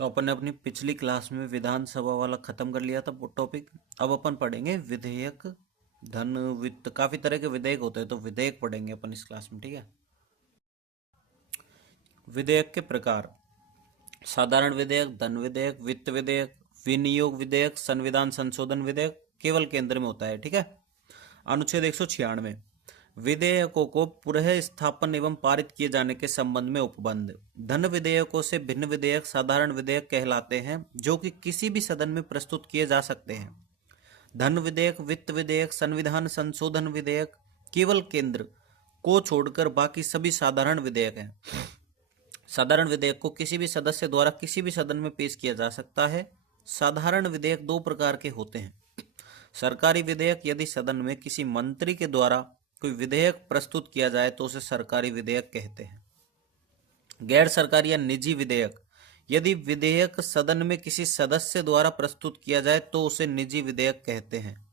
तो अपन ने अपनी पिछली क्लास में विधानसभा वाला खत्म कर लिया था वो टॉपिक। अब अपन पढ़ेंगे विधेयक, धन, वित्त। काफी तरह के विधेयक होते हैं, तो विधेयक पढ़ेंगे अपन इस क्लास में, ठीक है। विधेयक के प्रकार: साधारण विधेयक, धन विधेयक, वित्त विधेयक, विनियोग विधेयक, संविधान संशोधन विधेयक केवल केंद्र में होता है, ठीक है। अनुच्छेद 196, विधेयकों को पुनः स्थापन एवं पारित किए जाने के संबंध में उपबंध। धन विधेयकों से भिन्न विधेयक साधारण विधेयक कहलाते हैं, जो कि किसी भी सदन में प्रस्तुत किए जा सकते हैं। धन विधेयक, वित्त विधेयक, संविधान संशोधन विधेयक केवल केंद्र को छोड़कर बाकी सभी साधारण विधेयक हैं। साधारण विधेयक को किसी भी सदस्य द्वारा किसी भी सदन में पेश किया जा सकता है। साधारण विधेयक दो प्रकार के होते हैं: सरकारी विधेयक, यदि सदन में किसी मंत्री के द्वारा कोई विधेयक प्रस्तुत किया जाए तो उसे सरकारी विधेयक कहते हैं। गैर सरकारी या निजी विधेयक, यदि विधेयक सदन में किसी सदस्य द्वारा प्रस्तुत किया जाए तो उसे निजी विधेयक कहते हैं।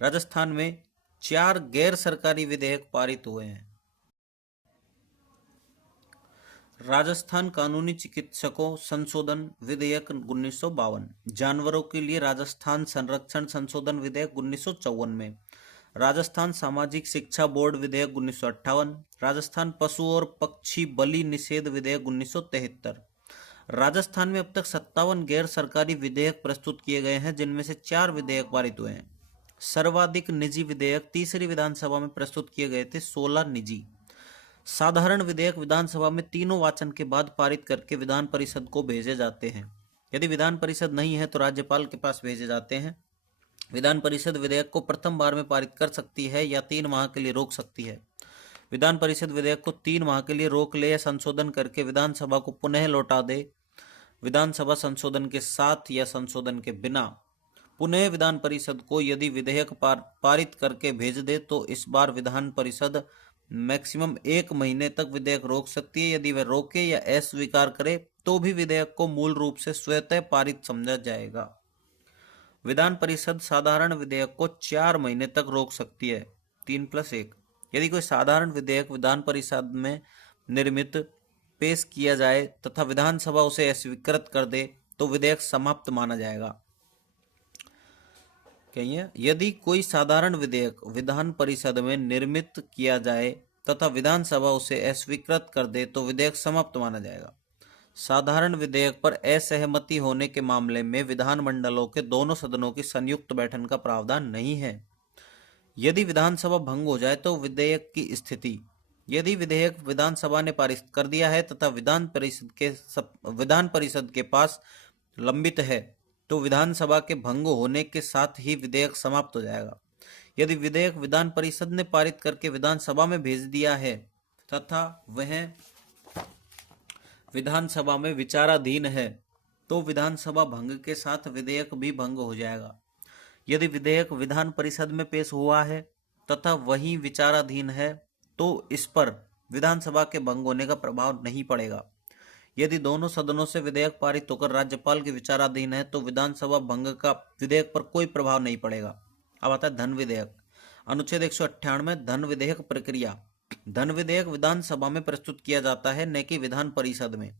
राजस्थान में 4 गैर सरकारी विधेयक पारित हुए हैं। राजस्थान कानूनी चिकित्सकों संशोधन विधेयक 1952, जानवरों के लिए राजस्थान संरक्षण संशोधन विधेयक 1954 में, राजस्थान सामाजिक शिक्षा बोर्ड विधेयक 1958, राजस्थान पशु और पक्षी बलि निषेध विधेयक 1973। राजस्थान में अब तक 57 गैर सरकारी विधेयक प्रस्तुत किए गए हैं, जिनमें से 4 विधेयक पारित हुए हैं। सर्वाधिक निजी विधेयक तीसरी विधानसभा में प्रस्तुत किए गए थे, 16 निजी। साधारण विधेयक विधानसभा में तीनों वाचन के बाद पारित करके विधान परिषद को भेजे जाते हैं। यदि विधान परिषद नहीं है तो राज्यपाल के पास भेजे जाते हैं। विधान परिषद विधेयक को प्रथम बार में पारित कर सकती है या 3 माह के लिए रोक सकती है। विधान परिषद विधेयक को 3 माह के लिए रोक ले या संशोधन करके विधानसभा को पुनः लौटा दे। विधानसभा संशोधन के साथ या संशोधन के बिना पुनः विधान परिषद को यदि विधेयक पारित करके भेज दे तो इस बार विधान परिषद मैक्सिमम 1 महीने तक विधेयक रोक सकती है। यदि वह रोके या अस्वीकार करे तो भी विधेयक को मूल रूप से स्वतः पारित समझा जाएगा। विधान परिषद साधारण विधेयक को 4 महीने तक रोक सकती है, 3+1। यदि कोई साधारण विधेयक विधान परिषद में निर्मित पेश किया जाए तथा विधानसभा उसे अस्वीकृत कर दे तो विधेयक समाप्त माना जाएगा। कहिए, यदि कोई साधारण विधेयक विधान परिषद में निर्मित किया जाए तथा विधानसभा उसे अस्वीकृत कर दे तो विधेयक समाप्त माना जाएगा। साधारण विधेयक पर असहमति होने के मामले में विधानमंडलों के दोनों सदनों की संयुक्त बैठक का प्रावधान नहीं है। यदि विधानसभा भंग हो जाए तो विधेयक की स्थिति: यदि विधेयक विधानसभा ने पारित कर दिया है तथा विधान परिषद के पास लंबित है तो विधानसभा के भंग होने के साथ ही विधेयक समाप्त हो जाएगा। यदि विधेयक विधान परिषद ने पारित करके विधानसभा में भेज दिया है तथा वह विधानसभा में विचाराधीन है तो विधानसभा भंग के साथ विधेयक भी भंग हो जाएगा। यदि विधेयक विधान परिषद में पेश हुआ है तथा वही विचाराधीन है तो इस पर विधानसभा के भंग होने का प्रभाव नहीं पड़ेगा। यदि दोनों सदनों से विधेयक पारित होकर राज्यपाल के विचाराधीन है तो विधानसभा भंग का विधेयक पर कोई प्रभाव नहीं पड़ेगा। अब आता है धन विधेयक। अनुच्छेद 198, धन विधेयक प्रक्रिया। धन विधेयक विधानसभा में प्रस्तुत किया जाता है, न कि विधान परिषद में।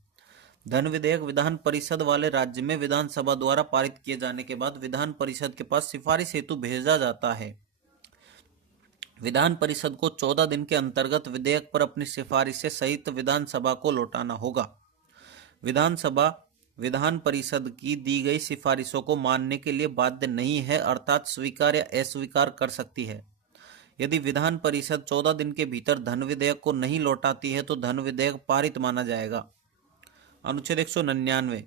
धन विधेयक विधान परिषद वाले राज्य में विधानसभा द्वारा पारित किए जाने के बाद विधान परिषद के पास सिफारिश हेतु भेजा जाता है। विधान परिषद को 14 दिन के अंतर्गत विधेयक पर अपनी सिफारिशें सहित विधानसभा को लौटाना होगा। विधानसभा विधान परिषद की दी गई सिफारिशों को मानने के लिए बाध्य नहीं है, अर्थात स्वीकार या अस्वीकार कर सकती है। यदि विधान परिषद 14 दिन के भीतर धन विधेयक को नहीं लौटाती है तो धन विधेयक पारित माना जाएगा। अनुच्छेद 199,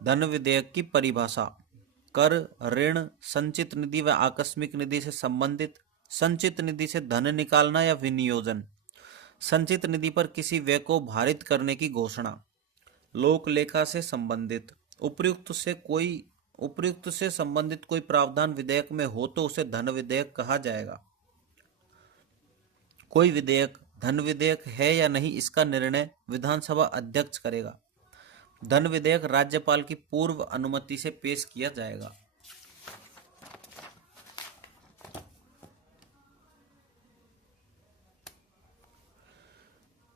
धन विधेयक की परिभाषा। कर, ऋण, संचित निधि व आकस्मिक निधि से संबंधित, संचित निधि से धन निकालना या विनियोजन, संचित निधि पर किसी व्यय को भारित करने की घोषणा, लोक लेखा से संबंधित। उपर्युक्त से संबंधित कोई प्रावधान विधेयक में हो तो उसे धन विधेयक कहा जाएगा। कोई विधेयक धन विधेयक है या नहीं इसका निर्णय विधानसभा अध्यक्ष करेगा। धन विधेयक राज्यपाल की पूर्व अनुमति से पेश किया जाएगा।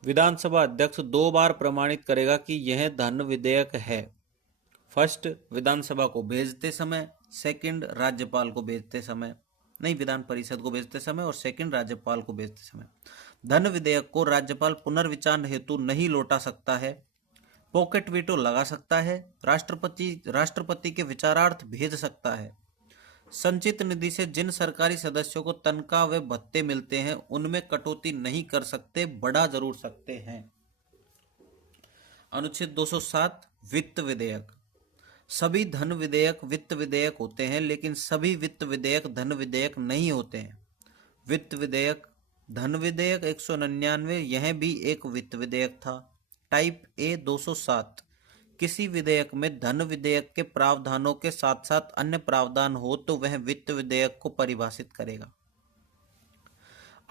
विधानसभा अध्यक्ष 2 बार प्रमाणित करेगा कि यह धन विधेयक है। फर्स्ट, विधानसभा को भेजते समय, सेकंड, राज्यपाल को भेजते समय, नहीं विधान परिषद को भेजते समय, और सेकंड राज्यपाल को भेजते समय। धन विधेयक को राज्यपाल पुनर्विचार हेतु नहीं लौटा सकता है, पॉकेट वीटो लगा सकता है, राष्ट्रपति के विचारार्थ भेज सकता है। संचित निधि से जिन सरकारी सदस्यों को तनख्वाह व भत्ते मिलते हैं उनमें कटौती नहीं कर सकते, बढ़ा जरूर सकते हैं। अनुच्छेद 207 वित्त विधेयक। सभी धन विधेयक वित्त विधेयक होते हैं, लेकिन सभी वित्त विधेयक धन विधेयक नहीं होते हैं। वित्त विधेयक, धन विधेयक 199, यह भी एक वित्त विधेयक था। टाइप ए 207, किसी विधेयक में धन विधेयक के प्रावधानों के साथ साथ अन्य प्रावधान हो तो वह वित्त विधेयक को परिभाषित करेगा।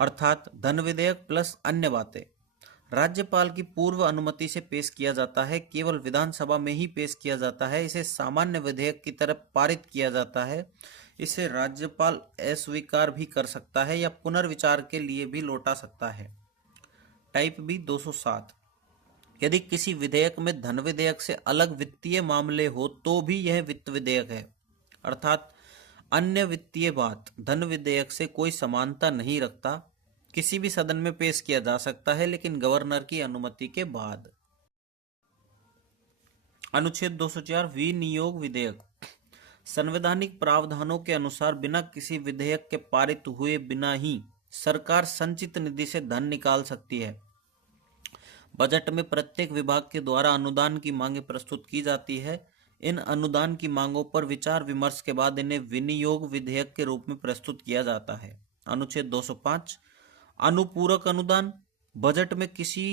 अर्थात धन विधेयक प्लस अन्य बातें राज्यपाल की पूर्व अनुमति से पेश किया जाता है, केवल विधानसभा में ही पेश किया जाता है। इसे सामान्य विधेयक की तरह पारित किया जाता है। इसे राज्यपाल अस्वीकार भी कर सकता है या पुनर्विचार के लिए भी लौटा सकता है। टाइप बी 207, यदि किसी विधेयक में धन विधेयक से अलग वित्तीय मामले हो तो भी यह वित्त विधेयक है। अर्थात अन्य वित्तीय बात धन विधेयक से कोई समानता नहीं रखता, किसी भी सदन में पेश किया जा सकता है, लेकिन गवर्नर की अनुमति के बाद। अनुच्छेद 204 विनियोग विधेयक। संवैधानिक प्रावधानों के अनुसार बिना किसी विधेयक के पारित हुए बिना ही सरकार संचित निधि से धन निकाल सकती है। बजट में प्रत्येक विभाग के द्वारा अनुदान की मांगें प्रस्तुत की जाती है। इन अनुदान की मांगों पर विचार विमर्श के बाद इन्हें विनियोग विधेयक के रूप में प्रस्तुत किया जाता है। अनुच्छेद 205 अनुपूरक अनुदान। बजट में किसी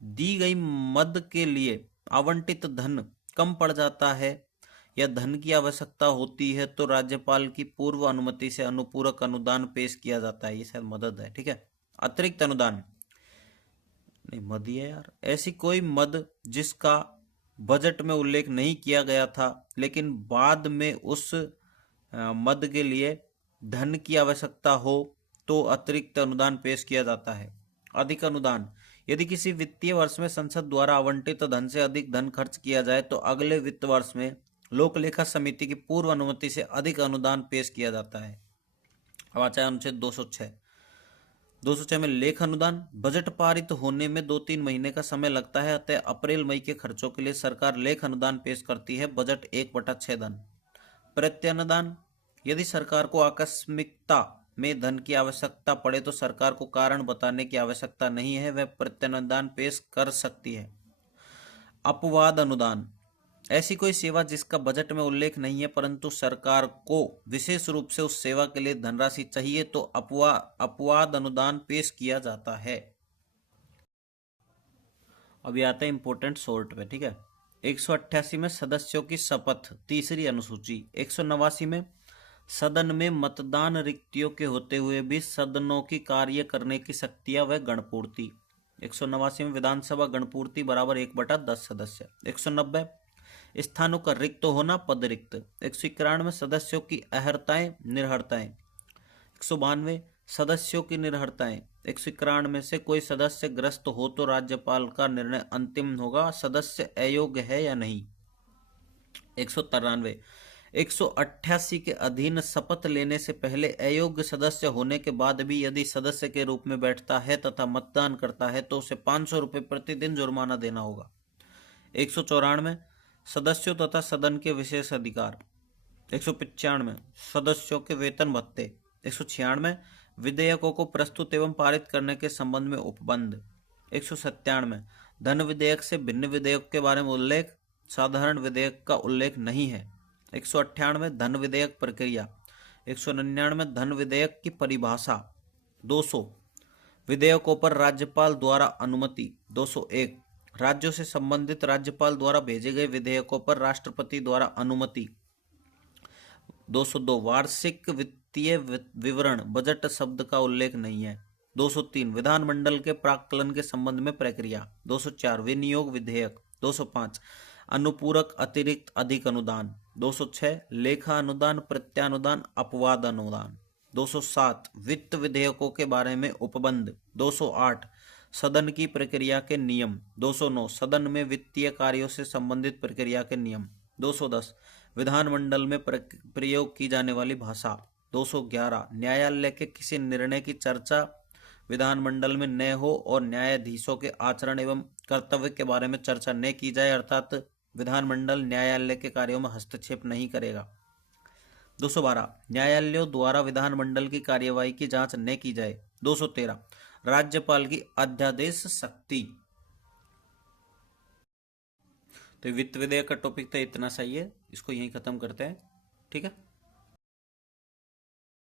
दी गई मद के लिए आवंटित धन कम पड़ जाता है या धन की आवश्यकता होती है तो राज्यपाल की पूर्व अनुमति से अनुपूरक अनुदान पेश किया जाता है। ये शायद मदद है, ठीक है। अतिरिक्त अनुदान नहीं, मद ही है यार। ऐसी कोई मद जिसका बजट में उल्लेख नहीं किया गया था लेकिन बाद में उस मद के लिए धन की आवश्यकता हो तो अतिरिक्त अनुदान पेश किया जाता है। अधिक अनुदान, यदि किसी वित्तीय वर्ष में संसद द्वारा आवंटित धन से अधिक धन खर्च किया जाए तो अगले वित्त वर्ष में लोक लेखा समिति की पूर्व अनुमति से अधिक अनुदान पेश किया जाता है। अब आता है अनुच्छेद 206 में लेख अनुदान। बजट पारित होने में 2-3 महीने का समय लगता है, अतः अप्रैल मई के खर्चों के लिए सरकार लेख अनुदान पेश करती है। बजट 1/6 धन। प्रत्यनुदान, यदि सरकार को आकस्मिकता में धन की आवश्यकता पड़े तो सरकार को कारण बताने की आवश्यकता नहीं है, वह प्रत्यनुदान पेश कर सकती है। अपवाद अनुदान, ऐसी कोई सेवा जिसका बजट में उल्लेख नहीं है परंतु सरकार को विशेष रूप से उस सेवा के लिए धनराशि चाहिए तो अपवाद अनुदान पेश किया जाता है। अभी आता है इंपोर्टेंट शॉर्ट पे, ठीक है। 188 में सदस्यों की शपथ, तीसरी अनुसूची। 189 में सदन में मतदान रिक्तियों के होते हुए भी सदनों की कार्य करने की शक्तियां व गणपूर्ति। 189 में विधानसभा गणपूर्ति बराबर 1/10 सदस्य। 190 स्थानों का रिक्त होना, पद रिक्त। 191 सदस्यों की अहर्ताएं निर्हरताएं। 192 सदस्यों की निर्हरताएं। 191 में से कोई सदस्य ग्रस्त हो तो राज्यपाल का निर्णय अंतिम होगा, सदस्य अयोग्य है या नहीं। 193 188 के अधीन शपथ लेने से पहले अयोग्य सदस्य होने के बाद भी यदि सदस्य के रूप में बैठता है तथा मतदान करता है तो उसे 500 रुपये प्रतिदिन जुर्माना देना होगा। 194 सदस्यों तथा सदन के विशेष अधिकार। 195 सदस्यों के वेतन भत्ते। 196 विधेयकों को प्रस्तुत एवं पारित करने के संबंध में उपबंध। 197 धन विधेयक से भिन्न विधेयक के बारे में उल्लेख, साधारण विधेयक का उल्लेख नहीं है। 198 धन विधेयक प्रक्रिया। 199 धन विधेयक की परिभाषा। 200 विधेयकों पर राज्यपाल द्वारा अनुमति। 201 राज्यों से संबंधित राज्यपाल द्वारा भेजे गए विधेयकों पर राष्ट्रपति द्वारा अनुमति। 202 वार्षिक वित्तीय विवरण, बजट शब्द का उल्लेख नहीं है। 203 विधानमंडल के प्राक्कलन के संबंध में प्रक्रिया। 204 विनियोग विधेयक। 205 अनुपूरक अतिरिक्त अधिक अनुदान। 206 लेखा अनुदान, प्रत्यानुदान, अपवाद अनुदान। 207 वित्त विधेयकों के बारे में उपबंध। 208 सदन की प्रक्रिया के नियम। 209 सदन में वित्तीय कार्यों से संबंधित प्रक्रिया के नियम। 210 विधानमंडल में प्रयोग की जाने वाली भाषा। 211 न्यायालय के किसी निर्णय की चर्चा विधानमंडल में न हो और न्यायाधीशों के आचरण एवं कर्तव्य के बारे में चर्चा न की जाए, अर्थात विधानमंडल न्यायालय के कार्यों में हस्तक्षेप नहीं करेगा। 212 न्यायालयों द्वारा विधानमंडल की कार्यवाही की जांच न की जाए। 213 राज्यपाल की अध्यादेश शक्ति। तो वित्त विधेयक का टॉपिक तो इतना सही है, इसको यहीं खत्म करते हैं। ठीक है।